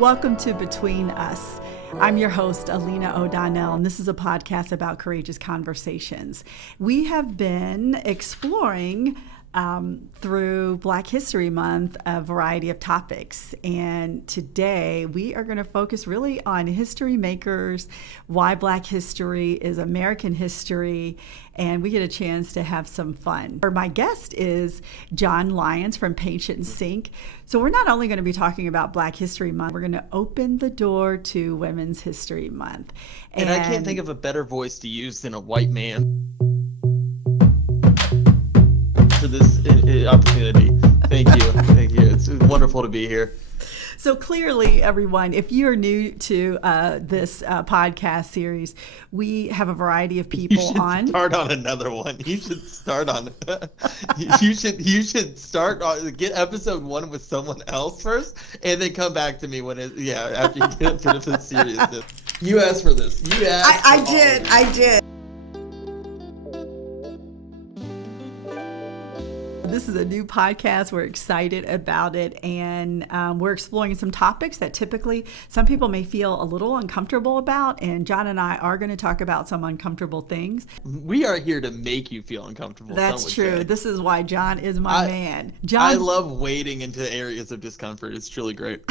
Welcome to Between Us. I'm your host, Alena O'Donnell, and this is a podcast about courageous conversations. We have been exploring through Black History Month a variety of topics, and today we are going to focus really on history makers, why Black history is American history, and we get a chance to have some fun. My guest is Jon Lyons from Patient Sync. So we're not only going to be talking about Black History Month, we're going to open the door to Women's History Month. And I can't think of a better voice to use than a white man for this opportunity. Thank you. Thank you. It's wonderful to be here. So clearly, everyone, if you're new to this podcast series, we have a variety of people on. Start on another one. You should start on. you should start on. Get episode 1 with someone else first, and then come back to me when it. Yeah, after you get into the seriousness. You asked for this. You asked. I did. This is a new podcast. We're excited about it, and we're exploring some topics that typically some people may feel a little uncomfortable about, and Jon and I are going to talk about some uncomfortable things. We are here to make you feel uncomfortable. That's true. Say. This is why Jon is my man. Jon, I love wading into areas of discomfort. It's truly great.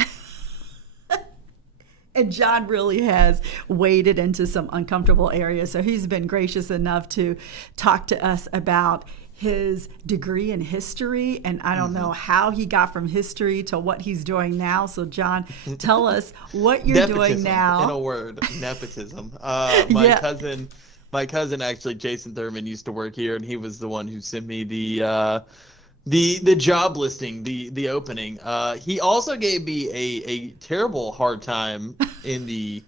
And Jon really has waded into some uncomfortable areas, so he's been gracious enough to talk to us about his degree in history, and I don't know how he got from history to what he's doing now. So Jon, tell us what you're doing now. In a word, nepotism. My cousin actually, Jason Thurman, used to work here, and he was the one who sent me the job listing, the opening. He also gave me a terrible hard time in the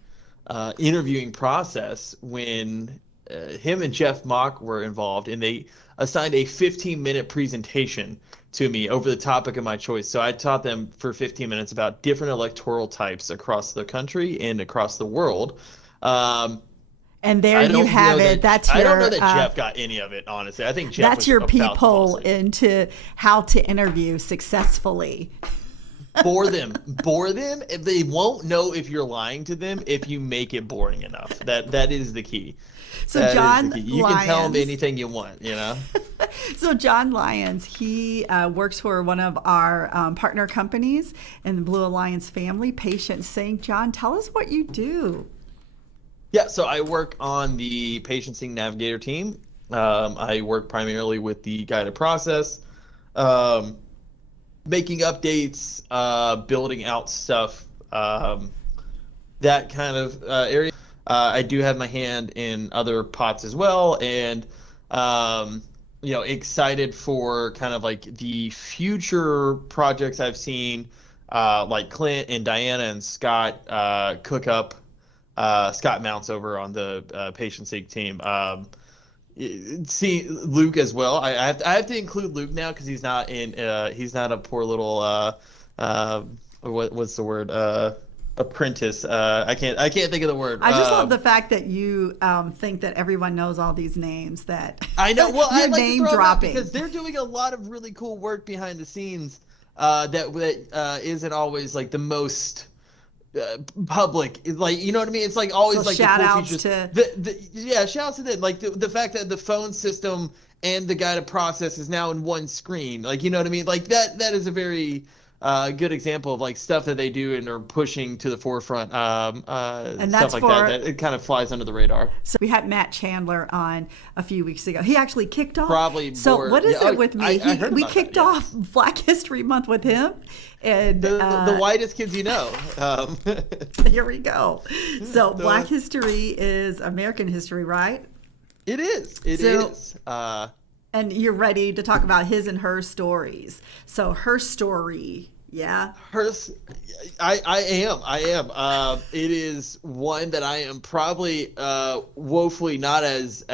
interviewing process when him and Jeff Mock were involved, and they assigned a 15-minute presentation to me over the topic of my choice. So I taught them for 15 minutes about different electoral types across the country and across the world. And there you have it. I don't know that Jeff got any of it, honestly. I think Jeff that's was your about peephole into how to interview successfully. Bore them. They won't know if you're lying to them if you make it boring enough. That is the key. So Jon you Lyons, can tell them anything you want, you know. So Jon Lyons, he works for one of our partner companies in the Blue Alliance family, Patient Sync. Jon, tell us what you do. Yeah, so I work on the Patient Sync Navigator team. I work primarily with the guided process, making updates, building out stuff, that kind of area. I do have my hand in other pots as well, and excited for kind of like the future projects I've seen, like Clint and Diana and Scott cook up. Scott Mounts over on the Patient Sync team. See Luke as well. I have to include Luke now because he's not a poor little what's the word apprentice. I can't think of the word. I just love the fact that you think that everyone knows all these names. That I know. Well, I like name to throw dropping because they're doing a lot of really cool work behind the scenes that isn't always like the most public. Like, you know what I mean? It's like always so like shout the cool outs features. Shout outs to them. Like the fact that the phone system and the guided process is now in one screen. Like, you know what I mean? Like that is a very good example of like stuff that they do and are pushing to the forefront. And that's stuff like that it kind of flies under the radar. So we had Matt Chandler on a few weeks ago. He actually kicked off. Probably. So what is it with me? We kicked off Black History Month with him. And the whitest kids you know. Here we go. So Black history is American history, right? It is. It is. And you're ready to talk about his and her stories. So her story, yeah. I am. It is one that I am probably woefully not as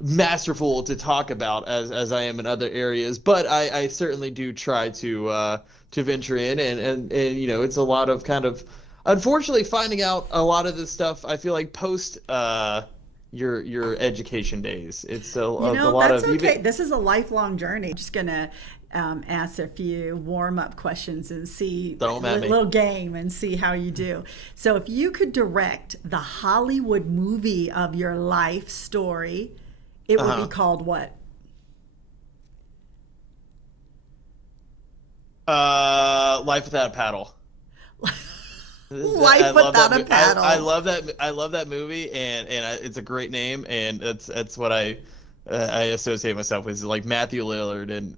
masterful to talk about as I am in other areas, but I certainly do try to venture in and it's a lot of kind of unfortunately finding out a lot of this stuff. I feel like post your education days. It's a lot that's of okay. This is a lifelong journey. I'm just gonna ask a few warm-up questions and see a Throw 'em at me. little game and see how you do. So if you could direct the Hollywood movie of your life story, it would be called what? Life Without a Paddle. Life Without a Paddle. I love that. I love that movie, and it's a great name, and that's what I associate myself with, is like Matthew Lillard and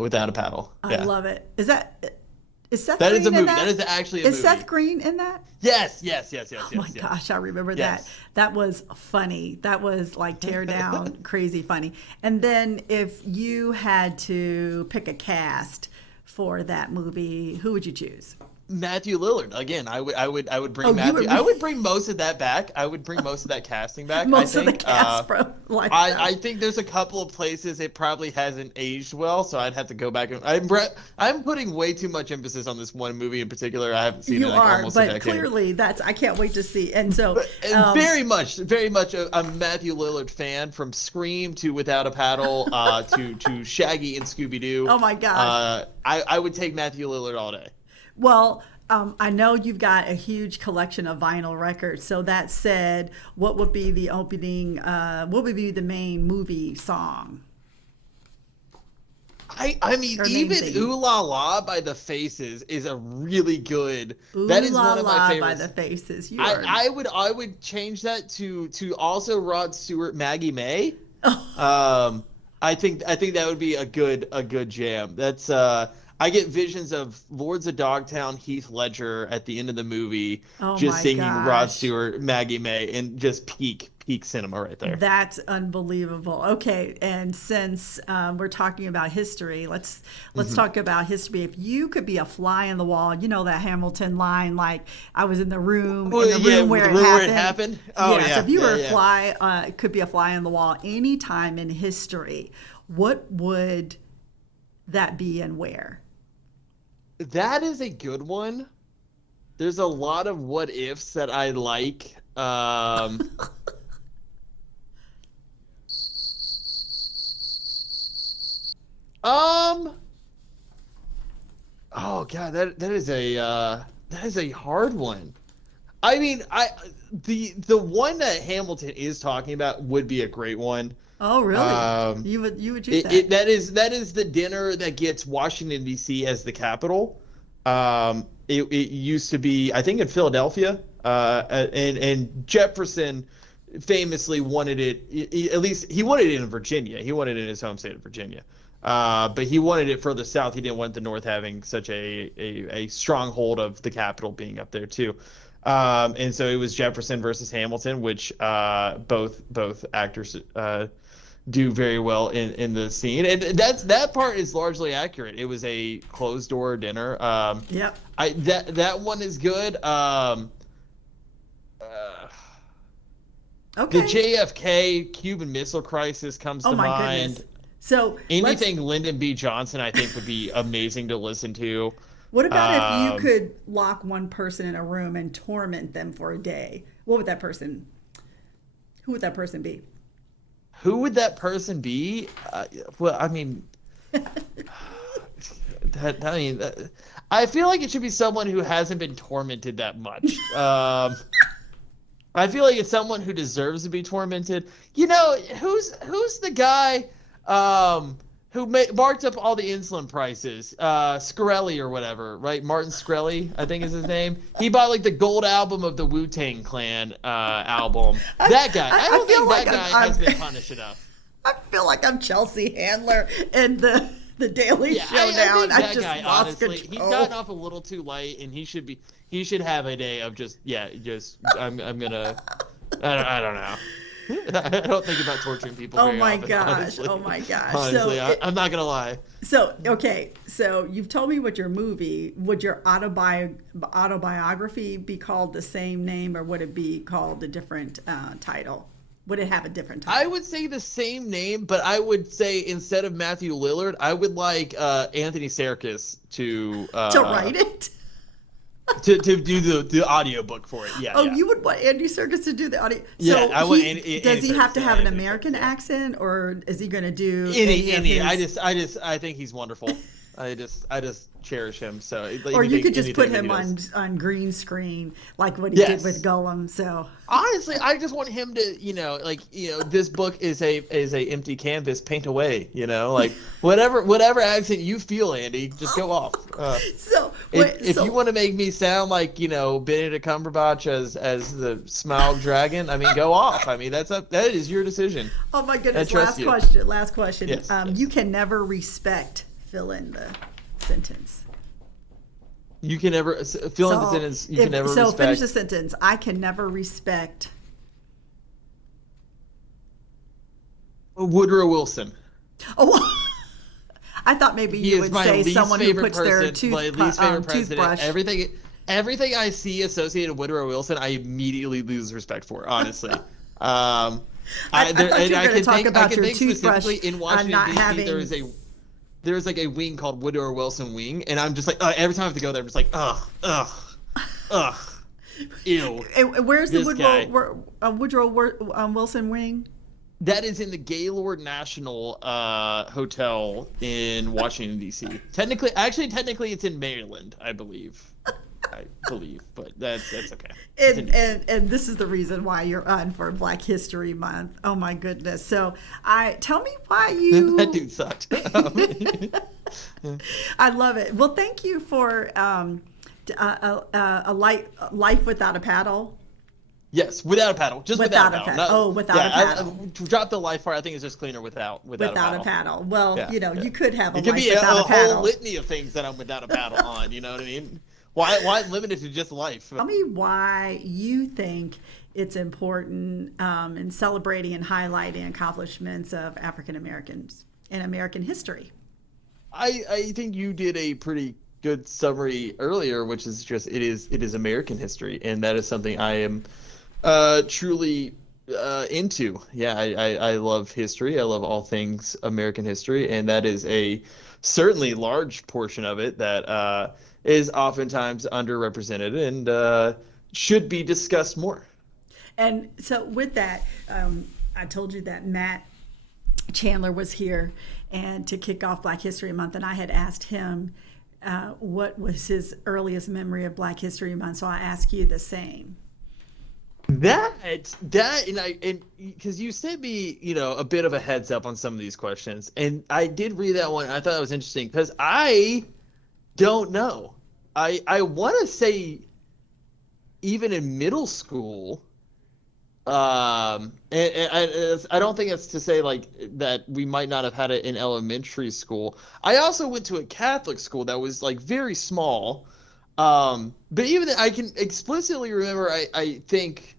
Without a Paddle. I love it. Is Seth That Green is a movie. in that? That is actually a movie. Is Seth Green in that? Yes. Oh my gosh, I remember that. That was funny. That was like tear down, crazy funny. And then if you had to pick a cast for that movie, who would you choose? Matthew Lillard again. I would bring Matthew. I would bring most of that back. I would bring most of that casting back. Most of the cast, bro. I think there's a couple of places it probably hasn't aged well, so I'd have to go back. I'm putting way too much emphasis on this one movie in particular. I haven't seen it in almost a decade. Clearly I can't wait to see. And so very much a Matthew Lillard fan, from Scream to Without a Paddle to Shaggy and Scooby Doo. Oh my gosh. I would take Matthew Lillard all day. Well, I know you've got a huge collection of vinyl records. So that said, what would be the opening? What would be the main movie song? I mean, even "Ooh La La" by the Faces is a really good. That is one of my favorites. By the Faces. I would change that to also Rod Stewart, Maggie May. I think that would be a good jam. That's I get visions of Lords of Dogtown, Heath Ledger at the end of the movie, just singing Rod Stewart, Maggie May, and just peak cinema right there. That's unbelievable. Okay, and since we're talking about history, let's talk about history. If you could be a fly in the wall, you know that Hamilton line, like "I was in the room, where it happened." Oh So if you were a fly, could be a fly in the wall any time in history, what would that be and where? That is a good one. There's a lot of what ifs that I like. Oh god, that is a hard one. I mean, the one that Hamilton is talking about would be a great one. Oh really? You would choose that? That is the dinner that gets Washington D.C. as the capital. It used to be, I think, in Philadelphia. And Jefferson famously wanted it. At least he wanted it in Virginia. He wanted it in his home state of Virginia. But he wanted it further south. He didn't want the North having such a stronghold of the capital being up there too. And so it was Jefferson versus Hamilton, which both actors do very well in the scene, and that part is largely accurate. It was a closed door dinner. Yep. That one is good. Okay. The JFK Cuban Missile Crisis comes to mind. Goodness. So anything Lyndon B. Johnson, I think, would be amazing to listen to. What about if you could lock one person in a room and torment them for a day? Who would that person be? Who would that person be? Well, I mean, I feel like it should be someone who hasn't been tormented that much. I feel like it's someone who deserves to be tormented. You know, who's the guy who marked up all the insulin prices? Shkreli or whatever, right? Martin Shkreli, I think is his name. He bought like the gold album of the Wu-Tang Clan album. That guy. I don't think that guy has been punished enough. I feel like I'm Chelsea Handler in the Daily Showdown. I just guy, lost honestly, control. He's gotten off a little too light, and he should have a day of I'm gonna I don't know. I don't think about torturing people very often, honestly. Oh my gosh. Honestly, I'm not going to lie. So, okay. So you've told me would your autobiography be called the same name, or would it be called a different title? Would it have a different title? I would say the same name, but I would say instead of Matthew Lillard, I would like Anthony Serkis to write it. to do the audiobook for it. Yeah. Oh, yeah. you would want Andy Serkis to do the audio? Yeah, So I want Andy does he Serkis have to to have an Andy American Serkis, yeah. accent, or is he going to do Andy, of his... I think he's wonderful. I just cherish him. So Or you could just put him on green screen like what he did with Gollum. So honestly, I just want him to, this book is a empty canvas, paint away. Like whatever accent you feel, Andy, just go off. If you want to make me sound like Benedict Cumberbatch as the Smaug dragon, I mean, go off. I mean, that is your decision. Oh my goodness! Last question. Yes, You can never respect. Fill in the sentence. You can never fill in the sentence. You can never respect. So finish the sentence. I can never respect. Woodrow Wilson. Oh, I thought maybe you would say someone who puts their toothbrush. Everything I see associated with Woodrow Wilson, I immediately lose respect for. Honestly. I thought you were going to talk about your toothbrush in Washington, D.C. There's like a wing called Woodrow Wilson wing, and I'm just like, every time I have to go there, I'm just like, ew. Where's the Woodrow Wilson wing? That is in the Gaylord National Hotel in Washington, D.C. Technically, it's in Maryland, I believe. But that's okay. And this is the reason why you're on for Black History Month. Oh my goodness! So tell me why you that dude sucked. I love it. Well, thank you for a life without a paddle. Yes, without a paddle. Just without a paddle. Without a paddle. To drop the life part, I think it's just cleaner without a paddle. Well, you could have a life without a paddle. It could be a whole litany of things that I'm without a paddle on. You know what I mean? Why limit it to just life? Tell me why you think it's important in celebrating and highlighting accomplishments of African Americans in American history. I think you did a pretty good summary earlier, which is just it is American history, and that is something I am truly into. Yeah, I love history. I love all things American history, and that is a certainly large portion of it that is oftentimes underrepresented and should be discussed more. And so with that, I told you that Matt Chandler was here and to kick off Black History Month, and I had asked him what was his earliest memory of Black History Month. So I ask you the same. That and because you sent me a bit of a heads up on some of these questions, and I did read that one. I thought it was interesting because I don't know. I want to say even in middle school, and I don't think it's to say like that we might not have had it in elementary school. I also went to a Catholic school that was like very small, but even I can explicitly remember I think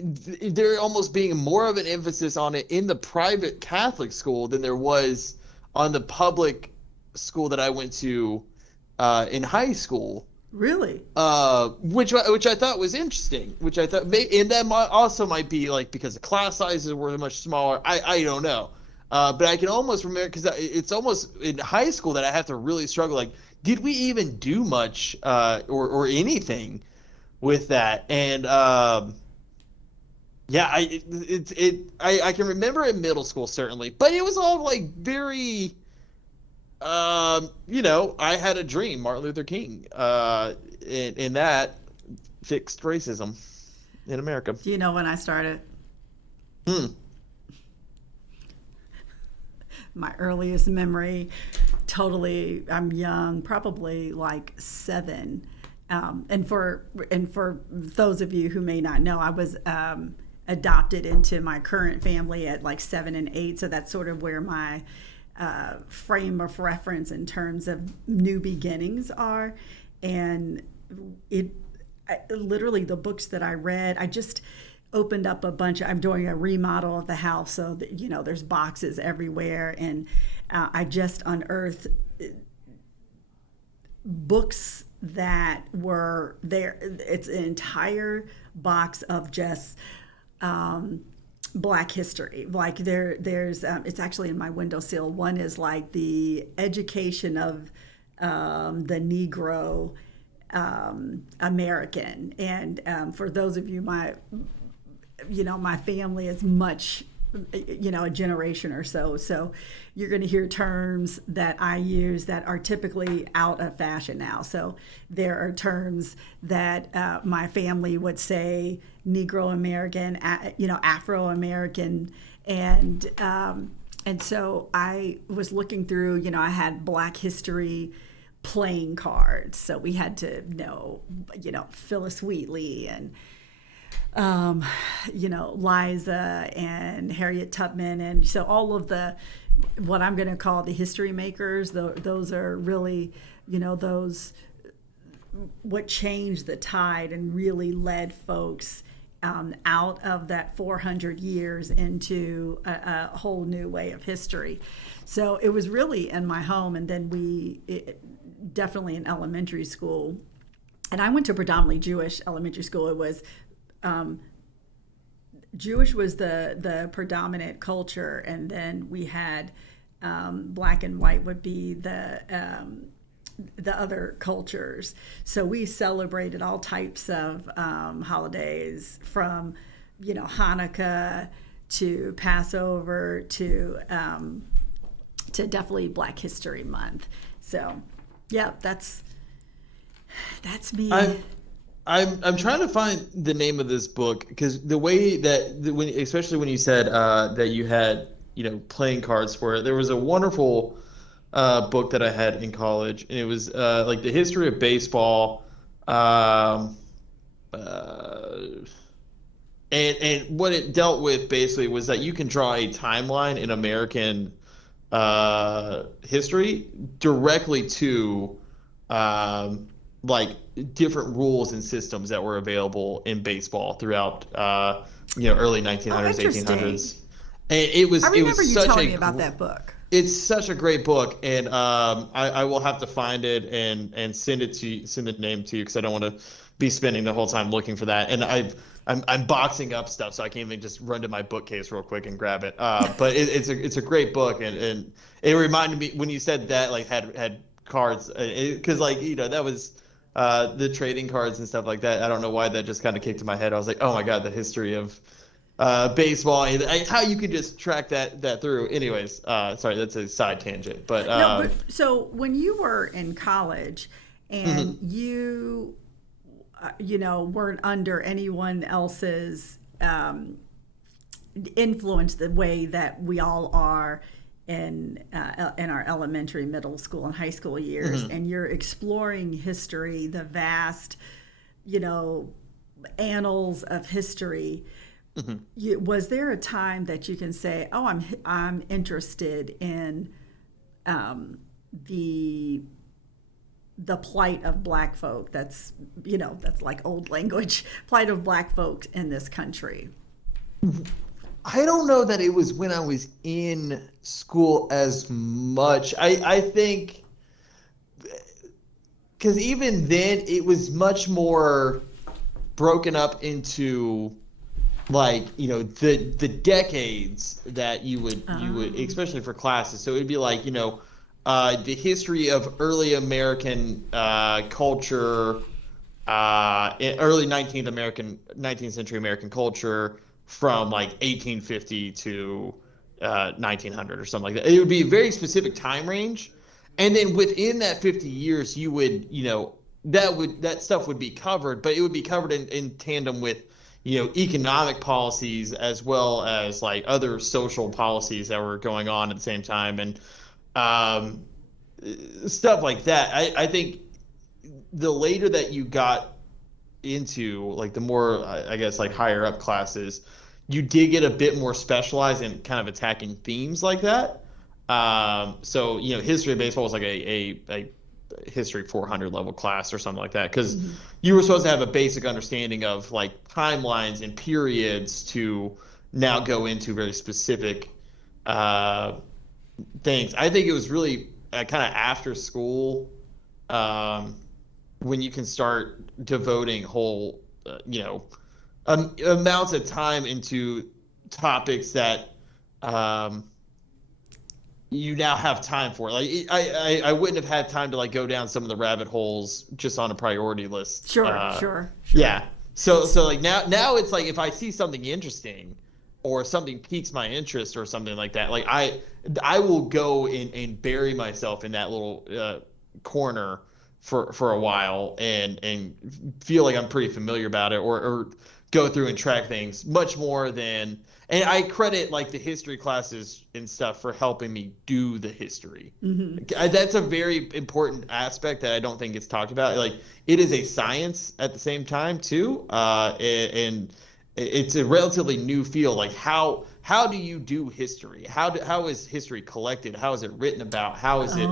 there almost being more of an emphasis on it in the private Catholic school than there was on the public school that I went to in high school. Really? Which I thought was interesting. Which I thought, and that also might be like because the class sizes were much smaller. I don't know. But I can almost remember because it's almost in high school that I have to really struggle. Like, did we even do much or anything with that? And yeah, I can remember in middle school certainly, but it was all like very. I had a dream, Martin Luther King, in that fixed racism in America. Do you know when I started? My earliest memory, totally, I'm young, probably like 7. And for those of you who may not know, I was adopted into my current family at like 7 and 8. So that's sort of where my frame of reference in terms of new beginnings are. And literally the books that I read, I just opened up a bunch. I'm doing a remodel of the house, so that, there's boxes everywhere, and I just unearthed books that were there. It's an entire box of just Black history. Like there's it's actually in my windowsill. One is like the education of the Negro American. And for those of you, my family is much, a generation or so. So you're going to hear terms that I use that are typically out of fashion now. So there are terms that my family would say, Negro American, Afro American, and so I was looking through. I had Black History playing cards, so we had to know, Phyllis Wheatley and Liza and Harriet Tubman, and so all of what I'm going to call the history makers. Those are really, those what changed the tide and really led folks out of that 400 years into a whole new way of history. So it was really in my home, and then definitely in elementary school. And I went to predominantly Jewish elementary school. It was Jewish was the predominant culture, and then we had Black and white would be the other cultures. So we celebrated all types of holidays, from Hanukkah to Passover to definitely Black History Month. So yeah, that's me. I'm trying to find the name of this book, because the way that especially when you said that you had playing cards for it, there was a wonderful book that I had in college, and it was like the history of baseball, and what it dealt with basically was that you can draw a timeline in American history directly to like different rules and systems that were available in baseball throughout early 1900s, 1800s. And I remember you telling me about that book. It's such a great book, and I will have to find it and send the name to you, because I don't want to be spending the whole time looking for that. And I'm boxing up stuff, so I can't even just run to my bookcase real quick and grab it. But it's a great book, and it reminded me when you said that, like had cards, because that was the trading cards and stuff like that. I don't know why that just kind of kicked in my head. I was like, oh my God, the history of baseball, and how you could just track that through. Anyways, sorry, that's a side tangent. But so when you were in college and you weren't under anyone else's influence the way that we all are in our elementary, middle school, and high school years, and you're exploring history, the vast, annals of history. Was there a time that you can say, "Oh, I'm interested in the plight of Black folk"? That's like old language. Plight of Black folks in this country. I don't know that it was when I was in school as much. I think, because even then it was much more broken up into the decades that you would especially for classes. So it'd be like the history of early American culture, early 19th century American culture, from 1850 to 1900 or something like that. It would be a very specific time range, and then within that 50 years, you would that stuff would be covered, but it would be covered in tandem with economic policies, as well as other social policies that were going on at the same time, and stuff like that. I think the later that you got into the more I guess higher up classes, you did get a bit more specialized in kind of attacking themes like that. So history of baseball was a history 400 level class or something like that, because you were supposed to have a basic understanding of timelines and periods to now go into very specific things. I think it was really kind of after school when you can start devoting whole amounts of time into topics that you now have time for it. Like I wouldn't have had time to like go down some of the rabbit holes just on a priority list. Sure. Yeah. So like now it's like if I see something interesting or something piques my interest or something like that, like I will go and bury myself in that little corner for a while and feel like I'm pretty familiar about it or go through and track things much more than. And I credit like the history classes and stuff for helping me do the history. That's a very important aspect that I don't think gets talked about. Like it is a science at the same time too, and it's a relatively new field. Like how do you do history? How is history collected? How is it written about? How is it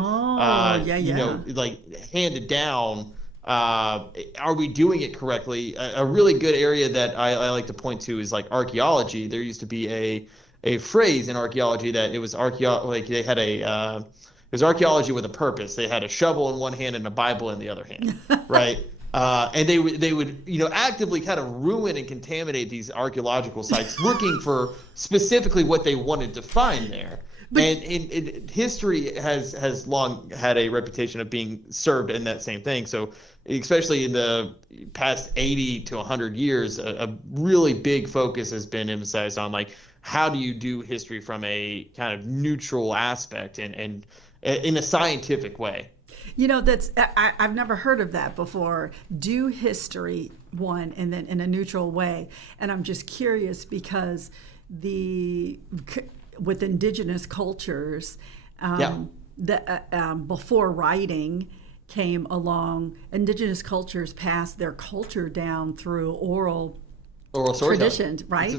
like handed down? Are we doing it correctly? A really good area that I like to point to is like archaeology. There used to be a phrase in archaeology that it was like they had it was archaeology with a purpose. They had a shovel in one hand and a Bible in the other hand, right? And they would actively kind of ruin and contaminate these archaeological sites, looking for specifically what they wanted to find there. And history has long had a reputation of being served in that same thing. So especially in the past 80 to 100 years, a really big focus has been emphasized on like how do you do history from a kind of neutral aspect and in a scientific way. That's I've never heard of that before. Do history one and then in a neutral way. And I'm just curious because with indigenous cultures, before writing came along, indigenous cultures passed their culture down through oral traditions, right?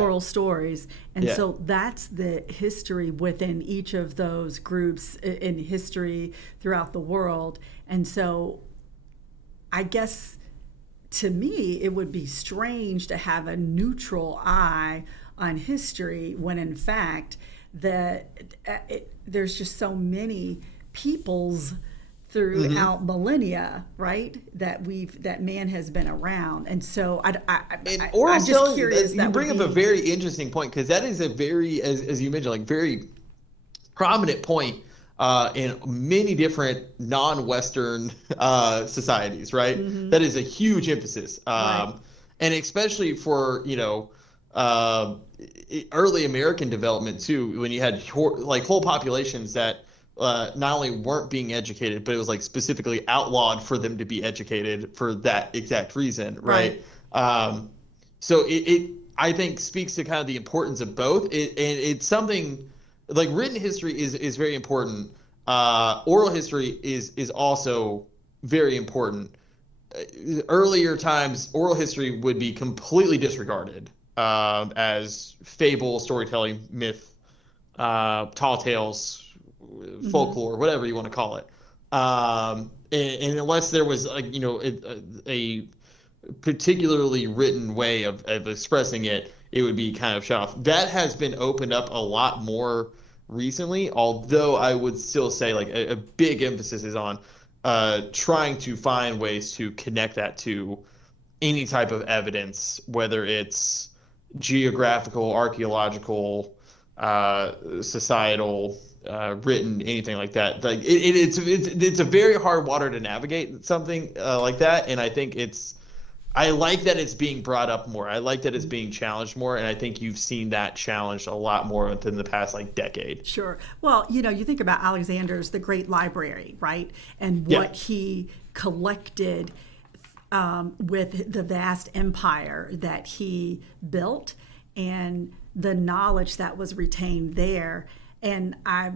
Oral stories. And so that's the history within each of those groups in history throughout the world. And so I guess to me, it would be strange to have a neutral eye on history when in fact there's just so many peoples throughout millennia, right? That man has been around, and so I'm just curious. You bring up a very interesting point because that is a very, as you mentioned, like very prominent point in many different non-Western societies, right? That is a huge emphasis, and especially for early American development too, when you had like whole populations that not only weren't being educated, but it was like specifically outlawed for them to be educated for that exact reason, right? So it I think speaks to kind of the importance of both. It's something like written history is very important. Oral history is also very important. Earlier times, oral history would be completely disregarded as fable, storytelling, myth, tall tales, folklore, whatever you want to call it. And unless there was a particularly written way of expressing it, it would be kind of shut off. That has been opened up a lot more recently, although I would still say like a big emphasis is on trying to find ways to connect that to any type of evidence, whether it's geographical, archaeological, societal, written, anything like that. Like it's a very hard water to navigate something like that, and I think I like that it's being brought up more. I like that it's being challenged more, and I think you've seen that challenged a lot more within the past like decade. Sure. Well, you think about Alexander's the Great Library, right? And what he collected with the vast empire that he built and the knowledge that was retained there. And I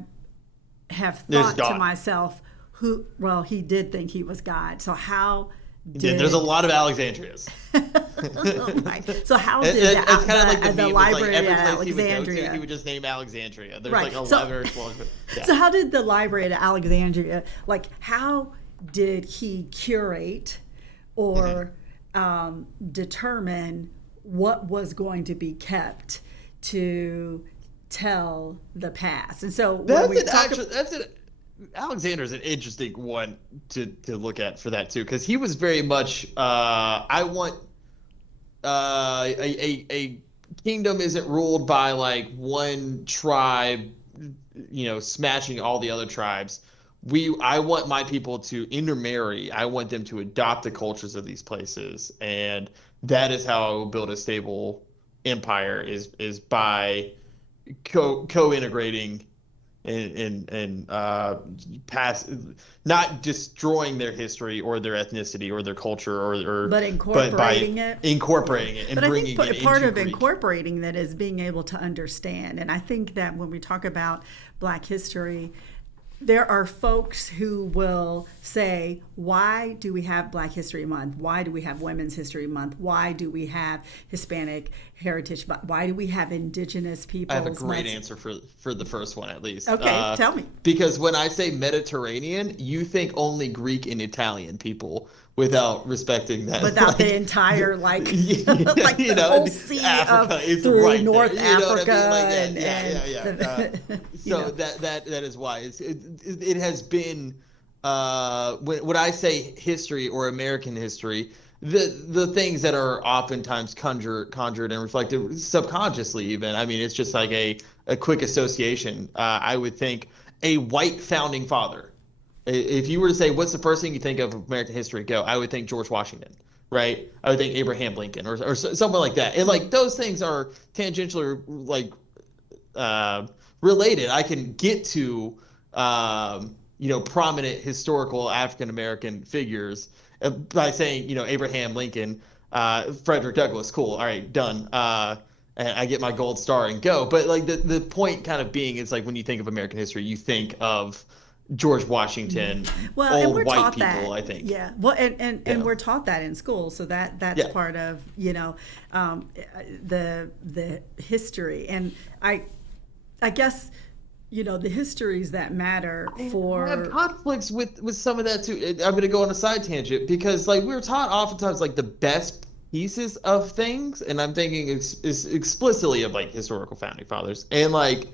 have thought to myself, he did think he was God. So how there's a lot of Alexandrias. Right. So how did it's kind of like the library at Alexandria? He would just name Alexandria. There's like 11 or 12. Yeah. So how did the library at Alexandria, like how did he curate or determine what was going to be kept to tell the past? And so Alexander's an interesting one to look at for that too, because he was very much I want a kingdom isn't ruled by like one tribe smashing all the other tribes. I want my people to intermarry. I want them to adopt the cultures of these places, and that is how I will build a stable empire. Is by co-integrating and pass, not destroying their history or their ethnicity or their culture but incorporating it and but bringing I think it part into of Greek. Incorporating that is being able to understand. And I think that when we talk about Black history, there are folks who will say, why do we have Black History Month? Why do we have Women's History Month? Why do we have Hispanic Heritage Month? Why do we have Indigenous Peoples? I have a great answer for the first one, at least. Okay, tell me. Because when I say Mediterranean, you think only Greek and Italian people, without respecting that. Without the entire, like the whole sea Africa of through right North there. Africa. So that is why it has been, when I say history or American history, the things that are oftentimes conjured and reflected subconsciously even. I mean, it's just like a quick association. I would think a white founding father. If you were to say, what's the first thing you think of American history, I would think George Washington, right? I would think Abraham Lincoln or someone like that. And like those things are tangentially like related. I can get to prominent historical African American figures by saying Abraham Lincoln, Frederick Douglass. Cool. All right, done. And I get my gold star and go. But like the point kind of being is like when you think of American history, you think of George Washington, old white people, that, I think. Yeah. Well, and we're taught that in school, so that's part of the history. And I guess the histories that matter for. I have conflicts with some of that too. I'm going to go on a side tangent because like we're taught oftentimes like the best pieces of things, and I'm thinking is explicitly of like historical founding fathers, and like.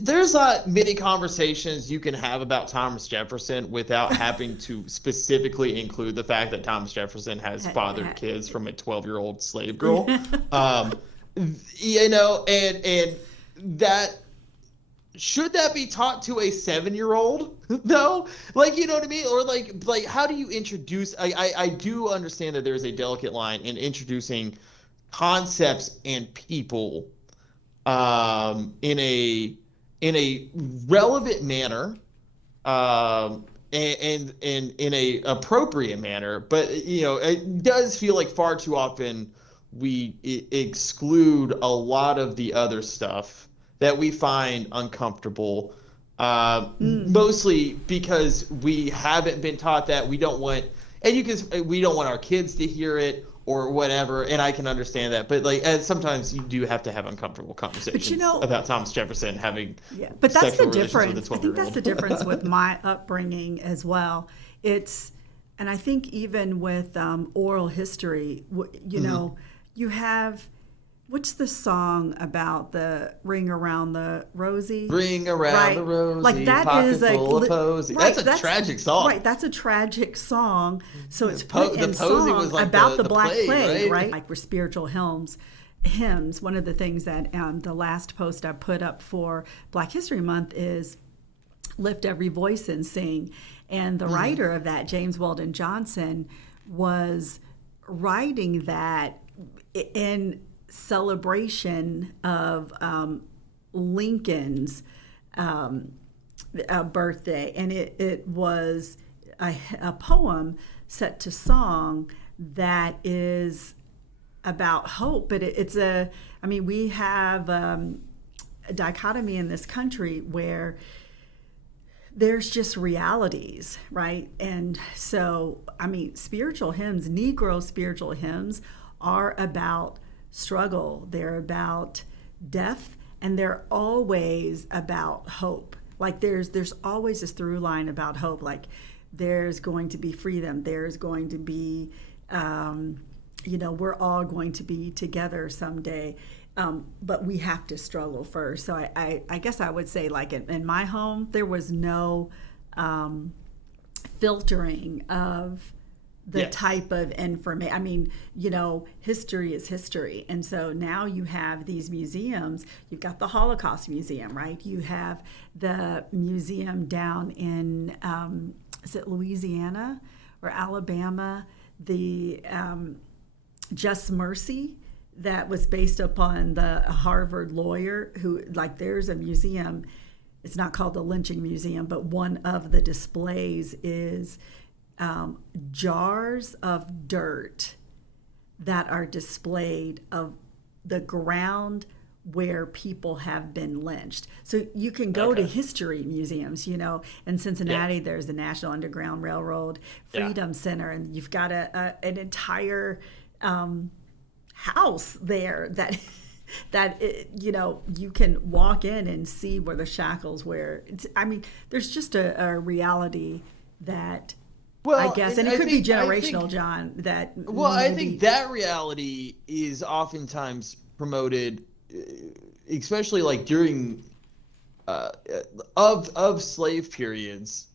There's many conversations you can have about Thomas Jefferson without having to specifically include the fact that Thomas Jefferson has fathered kids from a 12-year-old slave girl. And that should that be taught to a 7-year-old though? Like, you know what I mean? Or like how do you introduce? I do understand that there's a delicate line in introducing concepts and people in a relevant manner, and in a appropriate manner, but it does feel like far too often we exclude a lot of the other stuff that we find uncomfortable, mostly because we haven't been taught that. We don't want our kids to hear it or whatever, and I can understand that, but like sometimes you do have to have uncomfortable conversations about Thomas Jefferson having but that's the difference. With I think that's the difference with my upbringing as well. And I think even with oral history, you have. What's the song about the ring around the rosy? Ring around the rosy, like that is full of posy. Right, that's a tragic song. Right, that's a tragic song. So it's put in posy song was like about the Black plague, right? Like we're spiritual hymns. One of the things that the last post I put up for Black History Month is lift every voice and sing. And the writer of that, James Weldon Johnson, was writing that in celebration of Lincoln's birthday, and it was a poem set to song that is about hope. But we have a dichotomy in this country where there's just realities, right? And so, spiritual hymns, Negro spiritual hymns, are about struggle, they're about death, and they're always about hope. Like there's always this through line about hope. Like there's going to be freedom, there's going to be we're all going to be together someday, but we have to struggle first. So I guess I would say, like in my home, there was no filtering of the type of information. I mean, history is history. And so now you have these museums. You've got the Holocaust Museum, right? You have the museum down in, is it Louisiana or Alabama? The Just Mercy, that was based upon the Harvard lawyer who, there's a museum. It's not called the Lynching Museum, but one of the displays is jars of dirt that are displayed of the ground where people have been lynched. So you can go to history museums, in Cincinnati, there's the National Underground Railroad Freedom Center, and you've got an entire house there that you can walk in and see where the shackles were. There's just a reality that, I guess, and it could be generational, Jon. I think that reality is oftentimes promoted, especially during of slave periods,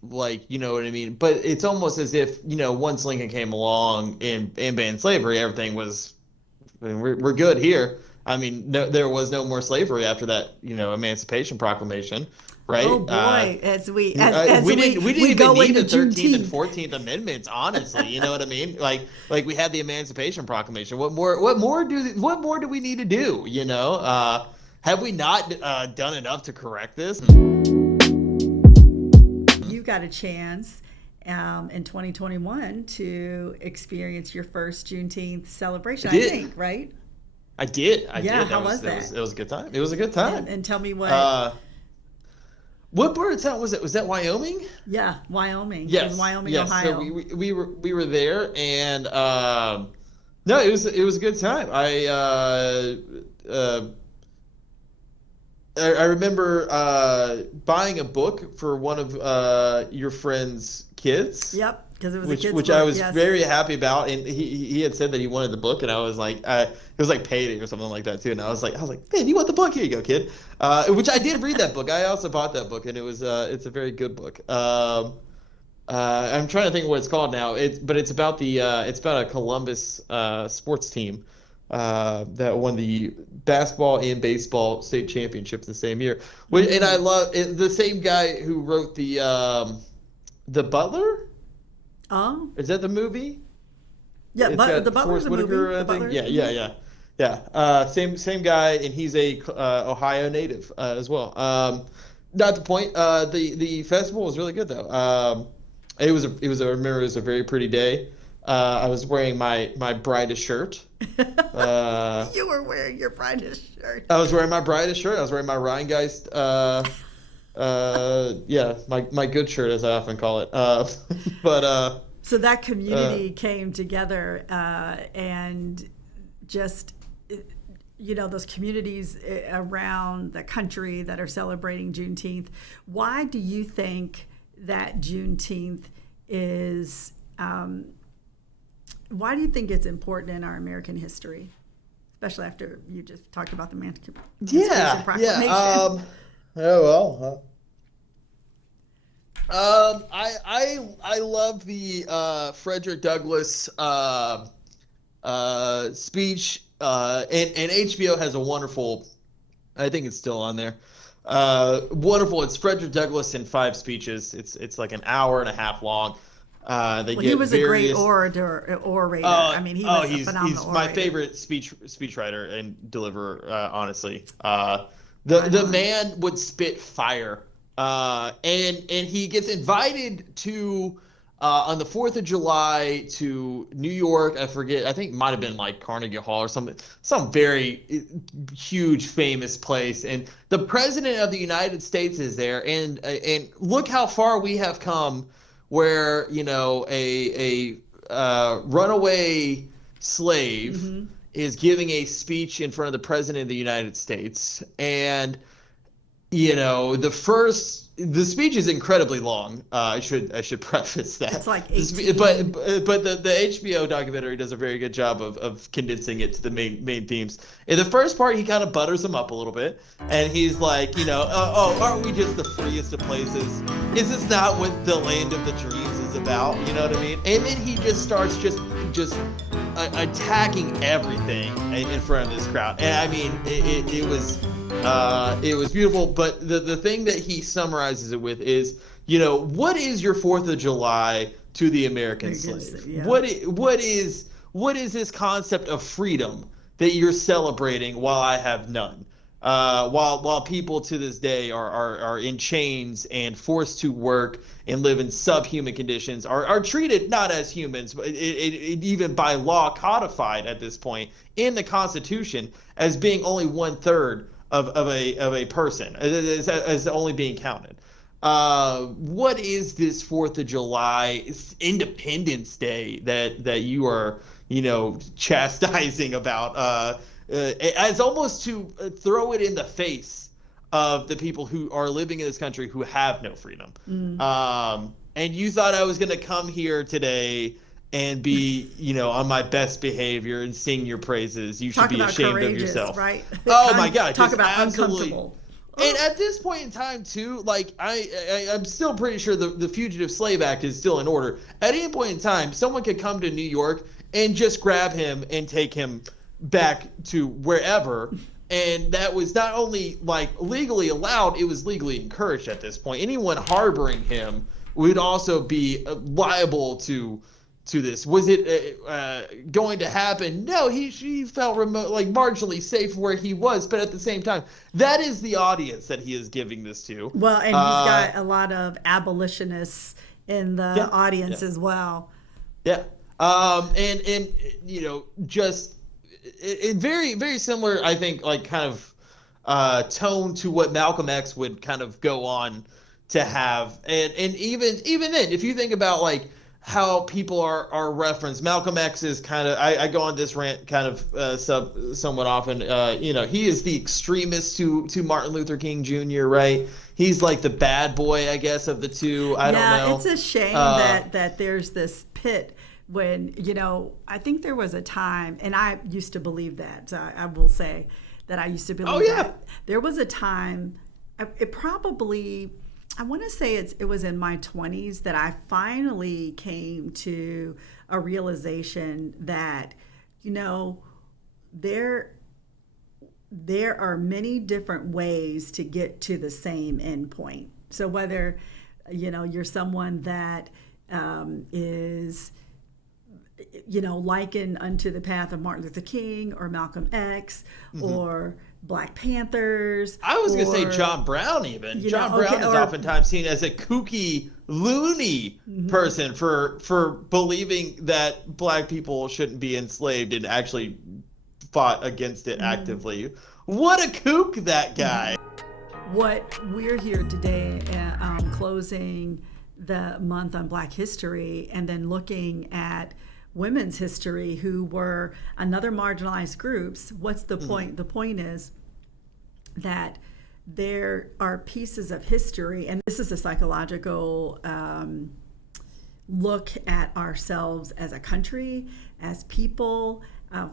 you know what I mean. But it's almost as if once Lincoln came along and banned slavery, everything was, we're good here. No, there was no more slavery after that, Emancipation Proclamation, right? Oh boy, we didn't even need the 13th and 14th Amendments, honestly. You know what I mean? Like we had the Emancipation Proclamation. What more do we need to do? Have we not done enough to correct this? You got a chance in 2021 to experience your first Juneteenth celebration, I think, right? I did. How was that? It was a good time. It was a good time. And tell me what part of town was it? Was that Wyoming? Yeah, Wyoming. Yes, it was Wyoming, Ohio. So we were there, and no, it was a good time. I remember buying a book for one of your friend's kids. Yep. Because it was a kid's which book, I was very happy about, and he had said that he wanted the book, and I was like, it was like payday or something like that too, and I was like, man, you want the book? Here you go, kid. Which I did read that book. I also bought that book, and it's a very good book. I'm trying to think of what it's called now. It's about a Columbus sports team that won the basketball and baseball state championships the same year. And I love the same guy who wrote the Butler. Oh, is that the movie? Yeah, the Butler's a movie. I think. Yeah. Same guy, and he's a Ohio native as well. Not the point. The festival was really good though. I remember it was a very pretty day. I was wearing my brightest shirt. You were wearing your brightest shirt. I was wearing my brightest shirt. I was wearing my Rheingeist. My good shirt, as I often call it. So that community came together, and just, those communities around the country that are celebrating Juneteenth. Why do you think that Juneteenth is? Why do you think it's important in our American history, especially after you just talked about the Emancipation Proclamation? I love the Frederick Douglass speech, and HBO has a wonderful, I think it's still on there. Wonderful. It's Frederick Douglass in 5 speeches. It's like an hour and a half long. He was a great orator. He was a phenomenal he's my orator. favorite speechwriter and deliverer. Honestly, the man would spit fire. And he gets invited to on the 4th of July to New York. I forget. I think it might have been like Carnegie Hall or some very huge famous place. And the president of the United States is there. And look how far we have come, where a runaway slave is giving a speech in front of the president of the United States. And the speech is incredibly long. I should preface that. It's like 18. But the HBO documentary does a very good job of condensing it to the main themes. In the first part, he kind of butters them up a little bit, and he's like, aren't we just the freest of places? Is this not what the land of the dreams is about? You know what I mean? And then he just starts just attacking everything in front of this crowd, and I mean, it was beautiful. But the thing that he summarizes it with is, what is your 4th of July to the American slave? Yeah. What is this concept of freedom that you're celebrating while I have none? While people to this day are in chains and forced to work and live in subhuman conditions, are treated not as humans, but it even by law codified at this point in the Constitution as being only 1/3 of a person, as only being counted. What is this 4th of July, Independence Day that you are chastising about? As almost to throw it in the face of the people who are living in this country who have no freedom. And you thought I was going to come here today and be, on my best behavior and sing your praises. You should be ashamed of yourself. Right? Oh my God. Talk about uncomfortable. And at this point in time, too, like I'm still pretty sure the Fugitive Slave Act is still in order. At any point in time, someone could come to New York and just grab him and take him back to wherever, and that was not only like legally allowed, it was legally encouraged at this point. Anyone harboring him would also be liable to this. Was it going to happen? No, he felt remote, like marginally safe where he was, but at the same time, that is the audience that he is giving this to. Well, and he's got a lot of abolitionists in the audience as well. Yeah. And just it very, very similar, I think, like kind of tone to what Malcolm X would kind of go on to have. And even then, if you think about like how people are referenced, Malcolm X is kind of, I go on this rant kind of somewhat often. He is the extremist to Martin Luther King Jr., right? He's like the bad boy, I guess, of the two. I don't know. Yeah, it's a shame that there's this pit when, I think there was a time, and I used to believe that. So I will say that I used to believe that. There was a time, it probably, I want to say it was in my 20s that I finally came to a realization that, there are many different ways to get to the same endpoint. So whether, you're someone that is, likened unto the path of Martin Luther King or Malcolm X or Black Panthers. I was going to say John Brown even. John Brown is oftentimes seen as a kooky, loony person for believing that Black people shouldn't be enslaved and actually fought against it actively. What a kook, that guy. What we're here today, closing the month on Black history and then looking at women's history who were another marginalized groups. What's the point? The point is that there are pieces of history, and this is a psychological look at ourselves as a country, as people,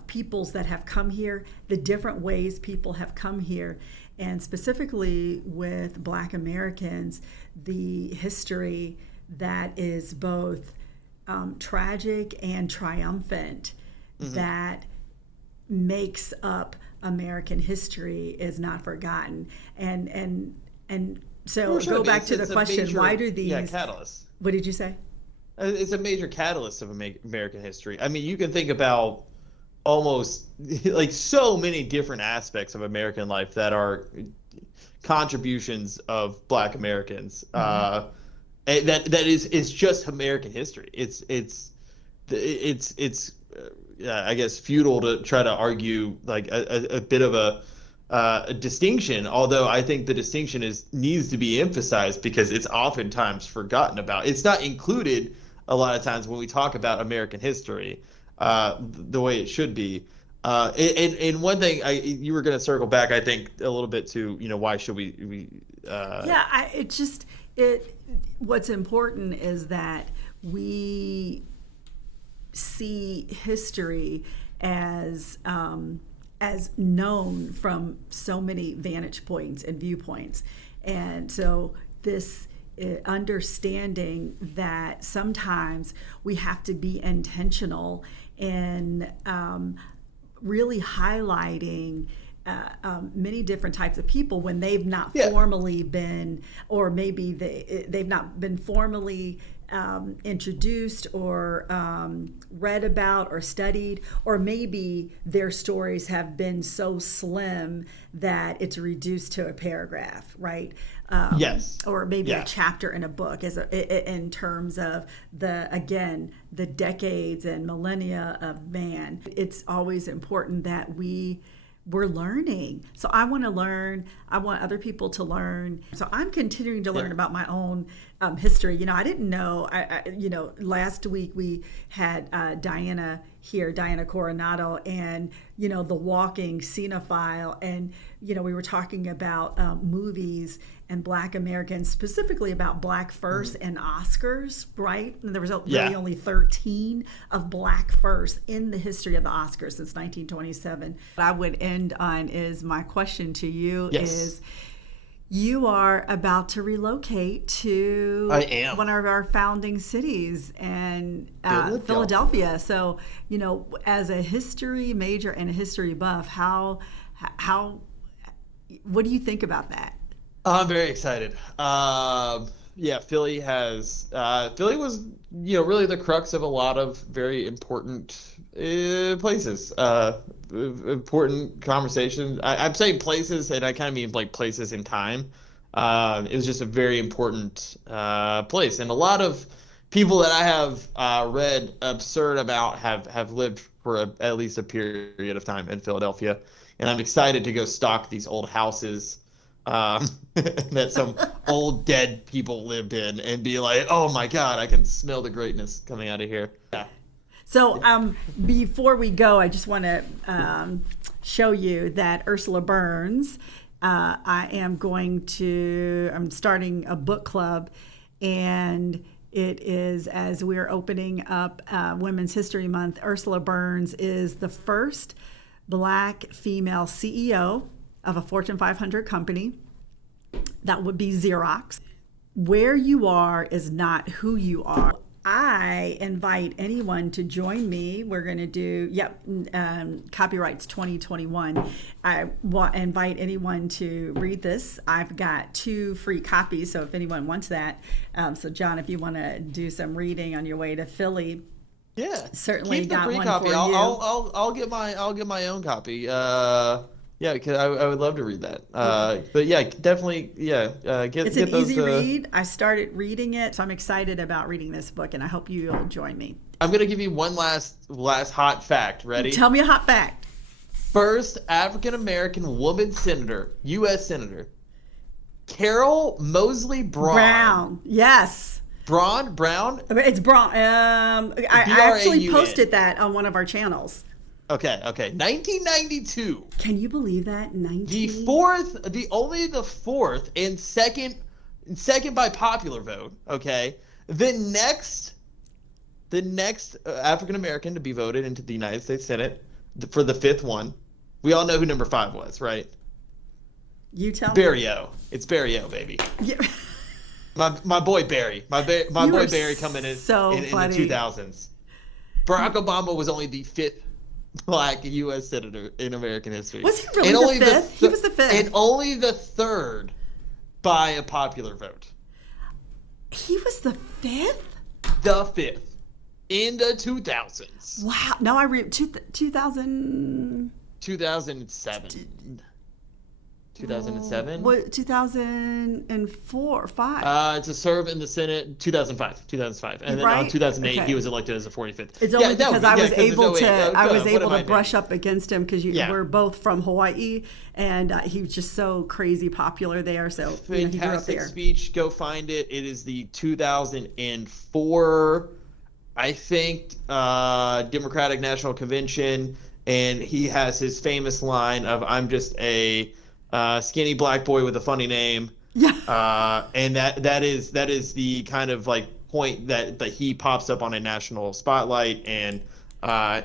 peoples that have come here, the different ways people have come here, and specifically with Black Americans, the history that is both tragic and triumphant that makes up American history is not forgotten. And so go back to the question, why do these catalysts? What did you say? It's a major catalyst of American history. I mean, you can think about almost like so many different aspects of American life that are contributions of Black Americans. That is just American history. It's I guess futile to try to argue like a bit of a distinction, although I think the distinction needs to be emphasized because it's oftentimes forgotten about. It's not included a lot of times when we talk about American history the way it should be. And one thing you were going to circle back, I think, a little bit to, why should we what's important is that we see history as known from so many vantage points and viewpoints. And so this understanding that sometimes we have to be intentional in really highlighting many different types of people when they've not formally been, or maybe they've not been formally introduced or read about or studied, or maybe their stories have been so slim that it's reduced to a paragraph, right? Or maybe a chapter in a book, in terms of the decades and millennia of man. It's always important that we're learning. So I want to learn. I want other people to learn. So I'm continuing to learn about my own history. I didn't know. Last week we had Diana Coronado, and the walking cinephile, and we were talking about movies and Black Americans, specifically about Black firsts and Oscars, right? And there was really only 13 of Black firsts in the history of the Oscars since 1927. What I would end on is my question to you is, you are about to relocate to one of our founding cities, and Philadelphia. So, as a history major and a history buff, what do you think about that? I'm very excited. Philly was, really the crux of a lot of very important places, important conversations. I'm saying places, and I kind of mean like places in time. It was just a very important place, and a lot of people that I have read absurd about have lived for at least a period of time in Philadelphia, and I'm excited to go stalk these old houses that some old dead people lived in, and be like, oh my God, I can smell the greatness coming out of here. Yeah. So before we go, I just want to show you that Ursula Burns, I'm starting a book club, and it is, as we're opening up Women's History Month, Ursula Burns is the first Black female CEO of a Fortune 500 company. That would be Xerox. Where you are is not who you are. I invite anyone to join me. We're going to do, copyrights 2021. I invite anyone to read this. I've got 2 free copies, so if anyone wants that. So John, if you want to do some reading on your way to Philly, certainly keep the got free one copy. for you. I'll get my own copy. Because I would love to read that. But definitely, it's an easy read. I started reading it, so I'm excited about reading this book, and I hope you'll join me. I'm gonna give you one last hot fact. Ready? Tell me a hot fact. First African American woman senator, U.S. senator, Carol Moseley Braun. Yes. Brown. It's Braun. I actually posted that on one of our channels. Okay. 1992. Can you believe that? The fourth and second by popular vote. Okay. The next African American to be voted into the United States Senate for the 5th one. We all know who number 5 was, right? You tell me. Barrio. It's Barrio, baby. Yeah. My boy Barry. My boy Barry coming in the 2000s. Barack Obama was only the 5th Black U.S. senator in American history. Was he really the 5th? He was the 5th. And only the 3rd by a popular vote. He was the 5th? The 5th. In the 2000s. Wow. No, I read 2000... 2007. 2007? What, 2004, 5? To serve in the Senate, 2005. And then in 2008, he was elected as the 45th. It's only because I was able to brush up against him, because we're both from Hawaii, and he was just so crazy popular there. So he grew up there. Speech. Go find it. It is the 2004, I think, Democratic National Convention. and he has his famous line of "I'm just a skinny black boy with a funny name." Yeah. And that is the kind of like point that he pops up on a national spotlight, and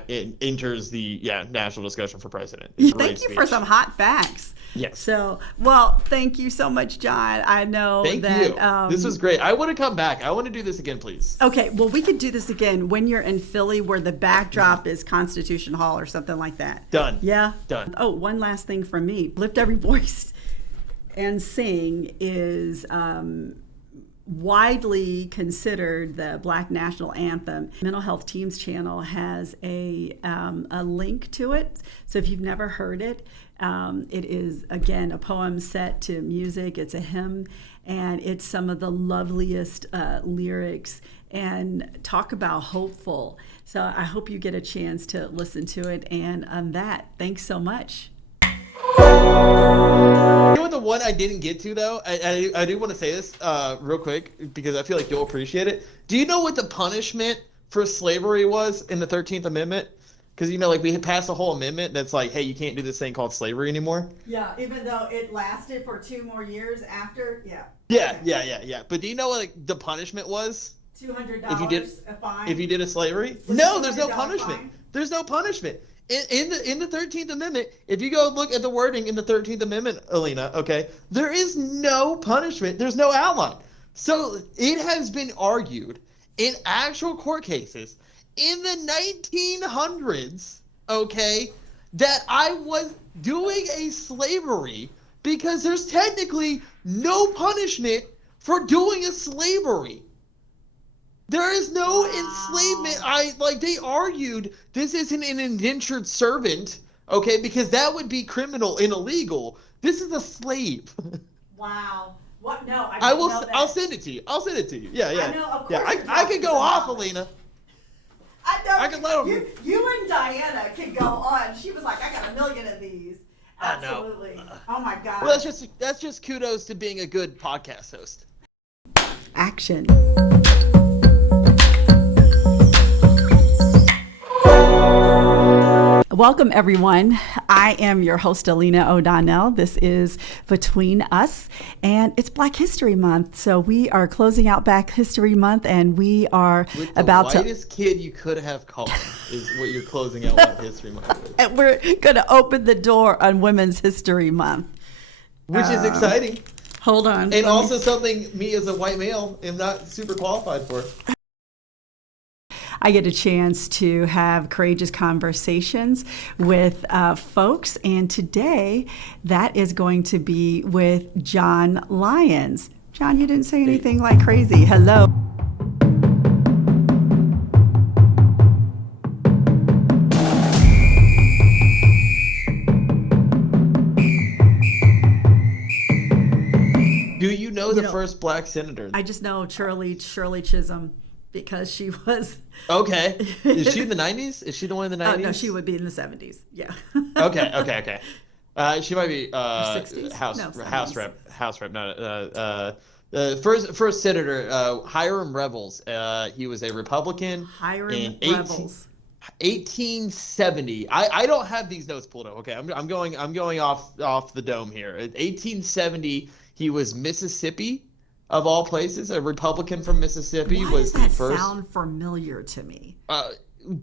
it enters the national discussion for president. Thank you for some hot facts. Yes. So, well, thank you so much, Jon. I know Thank that you. This was great. I want to come back. I want to do this again, please. Okay, well, we could do this again when you're in Philly, where the backdrop is Constitution Hall or something like that. Done. Yeah? Done. Oh, one last thing from me. Lift Every Voice and Sing is widely considered the Black national anthem. Mental Health Teams channel has a link to it. So if you've never heard it, it is, again, a poem set to music. It's a hymn, and it's some of the loveliest lyrics, and talk about hopeful. So I hope you get a chance to listen to it. And on that, thanks so much. You know what, the one I didn't get to, though? I do want to say this real quick, because I feel like you'll appreciate it. Do you know what the punishment for slavery was in the 13th Amendment? Because, like, we had passed a whole amendment that's like, hey, you can't do this thing called slavery anymore. Yeah, even though it lasted for 2 more years after, Yeah. But do you know what, like, the punishment was? $200 a fine. If you did a slavery? Was No, it there's no $200 punishment. fine? There's no punishment. In the 13th Amendment, if you go look at the wording in the 13th Amendment, Alena, okay, there is no punishment. There's no outline. So it has been argued in actual court cases in the 1900s, okay, that I was doing a slavery because there's technically no punishment for doing a slavery. There is no enslavement. They argued this isn't an indentured servant, okay, because that would be criminal and illegal. This is a slave. Wow. What? No, I will. I'll send it to you. Yeah. I know, of course. I could go off, Alena. I know. I could let him. You and Diana could go on. She was like, I got 1 million of these. Absolutely. Oh my God. Well, that's just kudos to being a good podcast host. Action. Welcome, everyone. I am your host, Alena O'Donnell. This is Between Us, and it's Black History Month. So we are closing out Black History Month, and we are about to... The whitest kid you could have called is what you're closing out Black History Month with. And we're going to open the door on Women's History Month. Which is exciting. Hold on. And also something me as a white male am not super qualified for. I get a chance to have courageous conversations with folks, and today that is going to be with Jon Lyons. Jon, you didn't say anything like crazy. Hello. Do you know the first Black senator? I just know Shirley Chisholm. Because she was... Okay. Is she in the 90s? Is she the one in the 90s? No, she would be in the 70s. Yeah. Okay. She might be 60s? House rep. No, first senator, Hiram Revels. He was a Republican. Hiram Revels. 1870. I don't have these notes pulled up. Okay, I'm going off the dome here. 1870. He was Mississippi. Of all places, a Republican from Mississippi was the first. Why does that sound familiar to me?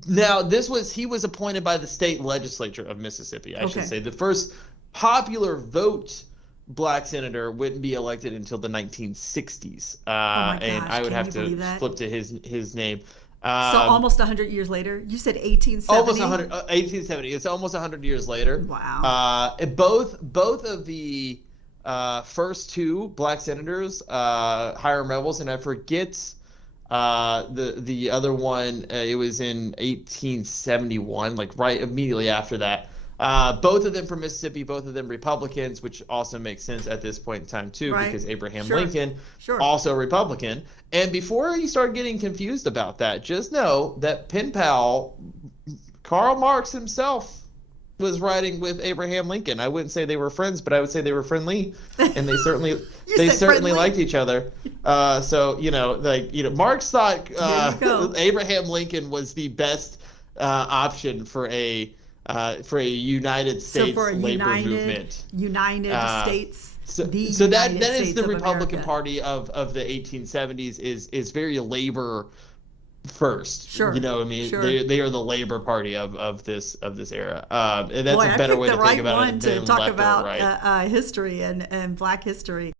Now, he was appointed by the state legislature of Mississippi, I should say. The first popular vote Black senator wouldn't be elected until the 1960s. And I would have to flip to his name. So almost 100 years later? You said 1870? Almost 1870. It's almost 100 years later. Wow. Both of the... first 2 Black senators, Hiram Revels, and I forget the other one. It was in 1871, like right immediately after that. Both of them from Mississippi, both of them Republicans, which also makes sense at this point in time too, because Abraham Lincoln, also Republican. And before you start getting confused about that, just know that pen pal Karl Marx himself was riding with Abraham Lincoln. I wouldn't say they were friends, but I would say they were friendly, and they certainly liked each other. So Marx thought Abraham Lincoln was the best option for a for a United States for a labor movement. United States. So that United is States the of Republican America. Party of the 1870s is very labor first. Sure. You know what I mean? Sure. They are the labor party of this era. And that's Boy, a better way to think I picked the right about one it to than talk left or about right. history and Black history.